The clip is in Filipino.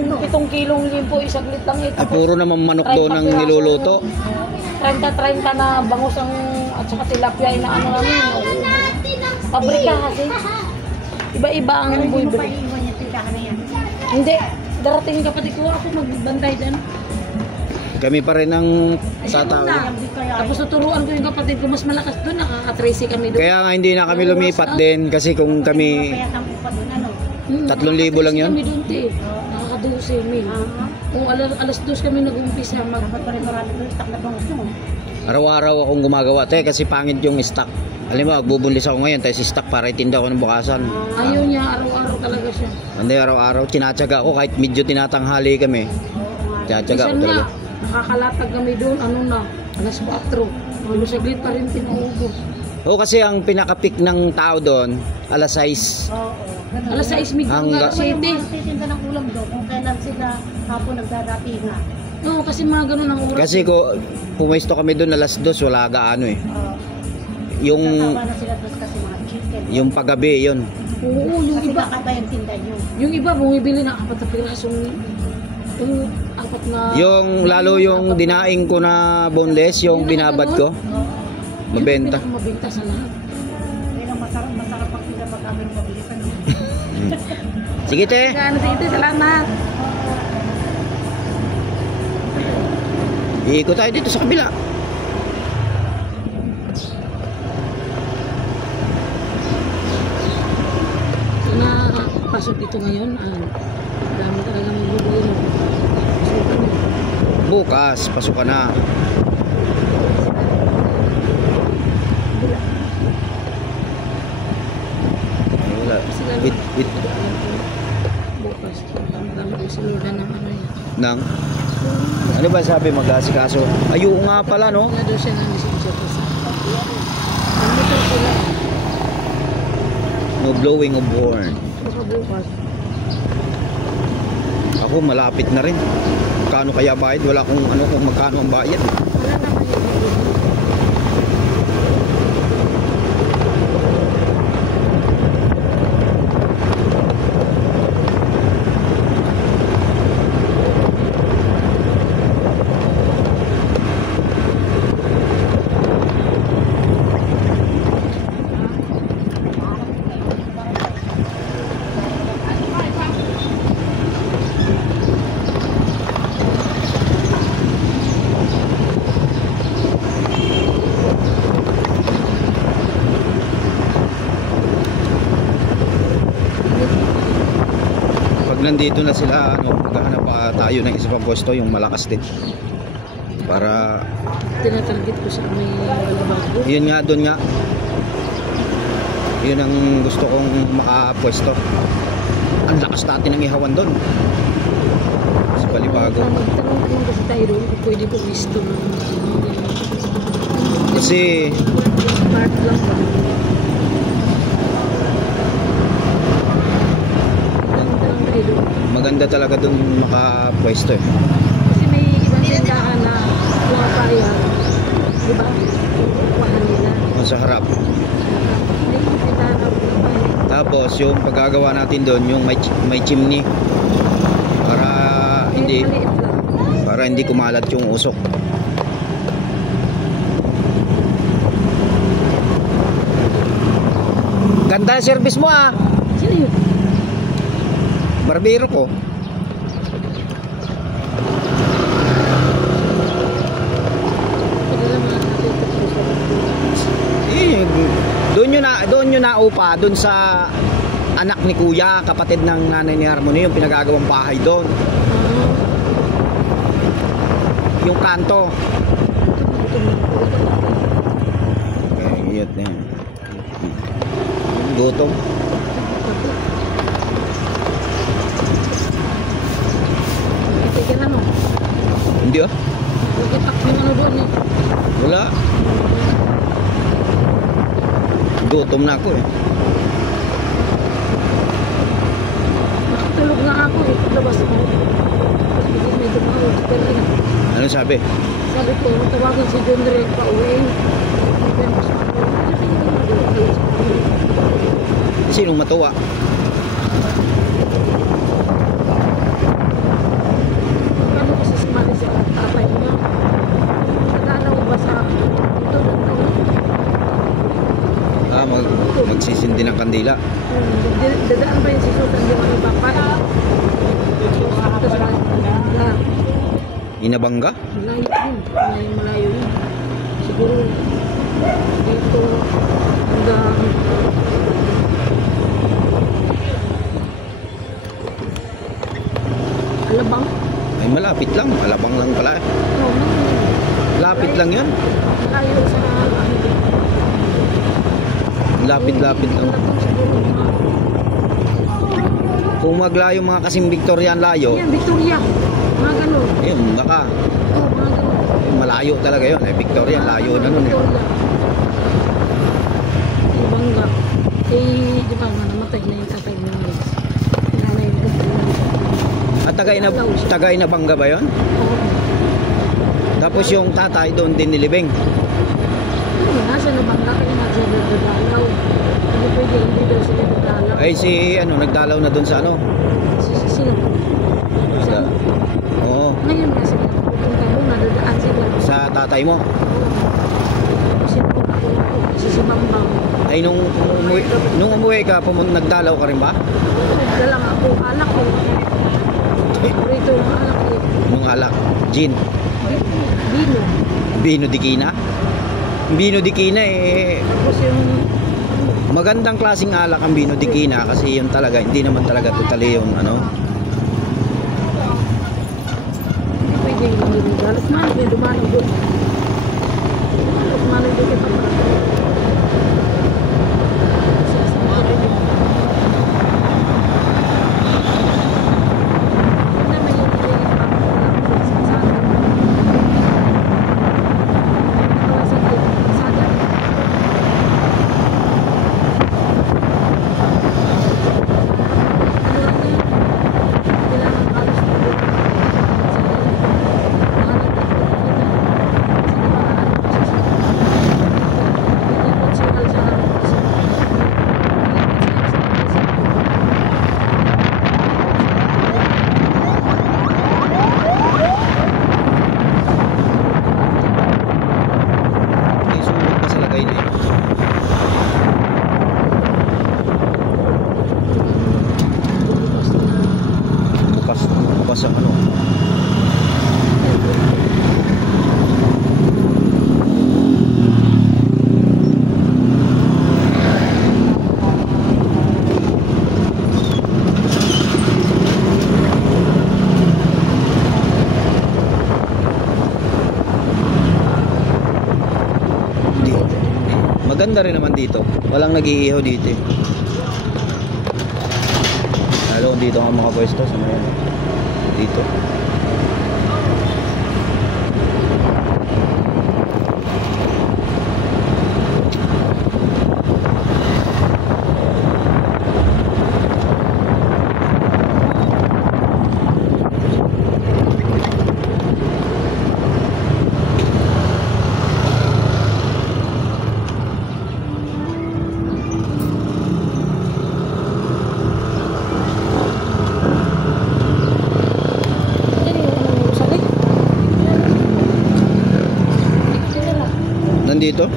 pitong kilong limpo, isaglit lang ito. Ay, puro naman manok doon ang niluluto. 30-30 na bangus ang at saka tilapia na ano namin. Pabrika kasi. Iba-iba ang buhay. Hindi. Darating kapatid ko ako magbantay dyan. Kami pa rin ang sa tao. Tapos tuturuan ko yung kapatid ko, mas malakas doon, nakaka-tracy kami doon. Kaya nga hindi na kami lumipat din kasi kung kami 3,000 lang yun. Kami doon, nakaka-12 mil. Kung alas 2 kami nag-umpisa, Araw-araw akong gumagawa tayo kasi pangit yung stock. Alam mo, magbubunlis ako ngayon tayo si stock para itinda ko ng bukasan. Ayaw niya, araw-araw talaga siya. Hindi, araw-araw tinatsaga ko kahit medyo tinatanghali kami. Tinatsaga ko talaga. Nakakalatag kami doon, ano na, alas 4. Ano saglit pa rin pinuubos. Oo, kasi ang pinaka-peak ng tao doon, alas 6. Alas 6 hanggang 7. Titinda ng ulam doon kung kailan sila hapon nagdadatingan. Oo, kasi mga ganun ang oras. Kasi ko pumesto kami doon alas 2, wala gaano eh. Yung Tatawa na sila doon kasi mga chicken. yung paggabi, yun. Oo, yung Kasi iba. kakaba yung tinda nyo. Yung iba, bumibili ng 4 na pirasong yung 4 na... Yung lalo yung dinaing ko na boneless, yung binabad ko, mabenta. Yung mabenta sa lahat. Pero masarap ang sila pag aming mabilisan. Sige te. Gano'n sa ito, salamat. Iikot tayo dito sa kabila. Na pasok dito ngayon, dami talaga magbubuli. Bukas, pasok ka na. Wala. Wait. Bukas, dami ko si Lola ng ano yan. Nang? Ano ba sabi mag-asikaso? Ayun nga pala, no? Wala daw siya ng messenger ko sa... Ang motor sila. No blowing of horn. Baka bukas. Ako malapit na rin. Kano kaya bayad? Wala kung ano kung magkano ang bayad. Wala naman yung nandito na sila, ano, maghahanap pa tayo ng isa pang pwesto, yung malakas din. Para tinatarget ko sa may bago. yun nga, doon nga. Yun ang gusto kong makapwesto. Ang lakas natin ng ihawan doon. Sa Balibago. Magtanong ko kasi tayo doon kung pwede ko gusto ng Kasi part lang ba? maganda talaga doon makapwesto eh. Kasi may ibang tindahan na pumapayag. Diba? Kukuhaan nila. Sa harap. May tindahan na pumapayag. Tapos yung paggagawa natin doon, yung may chimney para hindi Maliit lang. para hindi kumalat yung usok. Ganda ang service mo ah. Sino yun? Barbero ko. Doon yun naupa doon sa anak ni Kuya, kapatid ng nanay ni Harmony, yung pinagagawang bahay doon. Yung kanto. Okay, iyot na yun. Gutom. Tigil ano? Hindi ah. Nagitak yung ano doon eh. Wala. Gutom na ako eh. Nakatulog nga ako eh. Paglabas ako. Tapos bigyan may dumawag. Pero yun. Ano sabi? Sabi ko, tawagin si John Drake pa uwi. Sinong matuwa? Kandila. Dadaan pa yung si Sultan, di ba nagpapay? Tapos na, Inabangga? malayo yun. Malayo yun. Siguro, dito, hanggang, Alabang. Ay malapit lang, Alabang lang pala. No, Lapit lang yun. malayo sa, Lapit-lapit lang. Alabang siguro, Kung maglayo mga kasing Victorian layo, yan, Victoria. Mga ganun. ayun, baka Oh, mga ganun. malayo talaga yun. Eh, Victorian, layo na nun eh. Yung Bangga. Eh, di ba nga namatay na yung tatay ng Alex. Nanay ko. At tagay na Bangga ba yun? Oo. Tapos yung tatay doon din nilibing. Ano, nasa na Bangga kayo nga sila nagdalaw. Hindi pwede, hindi daw sila nagdalaw. Ay si ano, nagdalaw na doon sa ano? Sino? Sa, Oo, ngayon nga sila. Pupunta mo, nadadaan sila. sa tatay mo. Kasi po ako, kasi si Bambang. Ay nung umuwi ka, nagdalaw ka rin ba? Dala nga ako, anak ko. Rito yung anak ko. Nung alak, gin. Bino. Bino di Quina. Bino di Quina eh, Tapos yung magandang klaseng alak ang Bino di Quina kasi yun talaga, hindi naman talaga totally yung ano. hindi pwede yung galas man, yung dumano doon. Galas man doon kita pa. May sulot pa sa lagay na yun. Bukas ang ano. Maganda rin naman dito. Walang nag-iihaw dito eh. Lalo dito ang mga pwesto sa mga dito. Nandito?